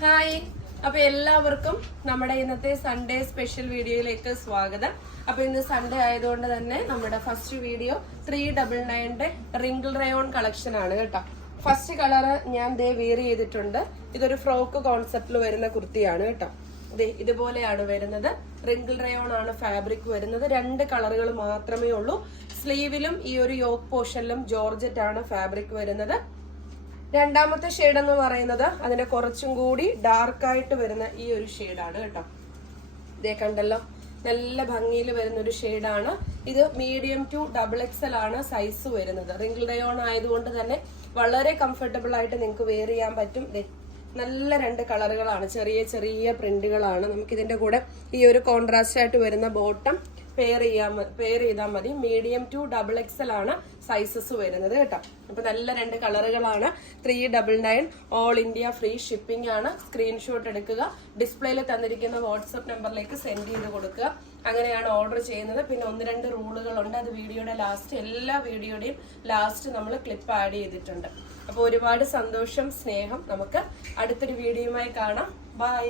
Hi. അപ്പൊ എല്ലാവർക്കും നമ്മുടെ ഇന്നത്തെ സൺഡേ സ്പെഷ്യൽ വീഡിയോയിലേക്ക് സ്വാഗതം. അപ്പൊ ഇന്ന് സൺഡേ ആയതുകൊണ്ട് തന്നെ നമ്മുടെ ഫസ്റ്റ് വീഡിയോ ത്രീ ഡബിൾ നയന്റെ റിങ്കിൾ റയോൺ കളക്ഷൻ ആണ് കേട്ടോ. ഫസ്റ്റ് കളർ ഞാൻ ദേ വെയർ ചെയ്തിട്ടുണ്ട്. ഇതൊരു ഫ്രോക്ക് കോൺസെപ്റ്റിൽ വരുന്ന കുർത്തിയാണ് കേട്ടോ. ഇതുപോലെയാണ് വരുന്നത്. റിങ്കിൾ റയോൺ ആണ് ഫാബ്രിക് വരുന്നത്. രണ്ട് കളറുകൾ മാത്രമേ ഉള്ളൂ. സ്ലീവിലും ഈ ഒരു യോക്ക് പോർഷനിലും ജോർജറ്റ് ആണ് ഫാബ്രിക് വരുന്നത്. രണ്ടാമത്തെ ഷെയ്ഡ് എന്ന് പറയുന്നത് അതിന്റെ കുറച്ചും കൂടി ഡാർക്ക് ആയിട്ട് വരുന്ന ഈ ഒരു ഷെയ്ഡാണ് കേട്ടോ. ഇതേ കണ്ടല്ലോ നല്ല ഭംഗിയിൽ വരുന്ന ഒരു ഷെയ്ഡാണ് ഇത് മീഡിയം ടു ഡബിൾ എക്സൽ ആണ് സൈസ് വരുന്നത്. റിങ്കിൾ ഡയോൺ ആയതുകൊണ്ട് തന്നെ വളരെ കംഫർട്ടബിൾ ആയിട്ട് നിങ്ങൾക്ക് വെയർ ചെയ്യാൻ പറ്റും. നല്ല രണ്ട് കളറുകളാണ് ചെറിയ ചെറിയ പ്രിന്റുകളാണ് നമുക്ക് ഇതിന്റെ കൂടെ ഈ ഒരു കോൺട്രാസ്റ്റ് ആയിട്ട് വരുന്ന ബോട്ടം പെയർ ചെയ്യാൻ പെയർ ചെയ്താൽ മതി. മീഡിയം ടു ഡബിൾ എക്സൽ ആണ് സൈസസ് വരുന്നത് കേട്ടോ. അപ്പൊ നല്ല രണ്ട് കളറുകളാണ്. Three double nine all India free shipping ആണ്. സ്ക്രീൻഷോട്ട് എടുക്കുക. ഡിസ്പ്ലേയിൽ തന്നിരിക്കുന്ന വാട്സപ്പ് നമ്പറിലേക്ക് സെൻഡ് ചെയ്ത് കൊടുക്കുക. അങ്ങനെയാണ് ഓർഡർ ചെയ്യുന്നത്. പിന്നെ ഒന്ന് രണ്ട് റൂളുകളുണ്ട് അത് വീഡിയോയുടെ ലാസ്റ്റ് എല്ലാ വീഡിയോയുടെയും ലാസ്റ്റ് നമ്മൾ ക്ലിപ്പ് ആഡ് ചെയ്തിട്ടുണ്ട്. അപ്പോൾ ഒരുപാട് സന്തോഷം സ്നേഹം. നമുക്ക് അടുത്തൊരു വീഡിയോയുമായി കാണാം. ബൈ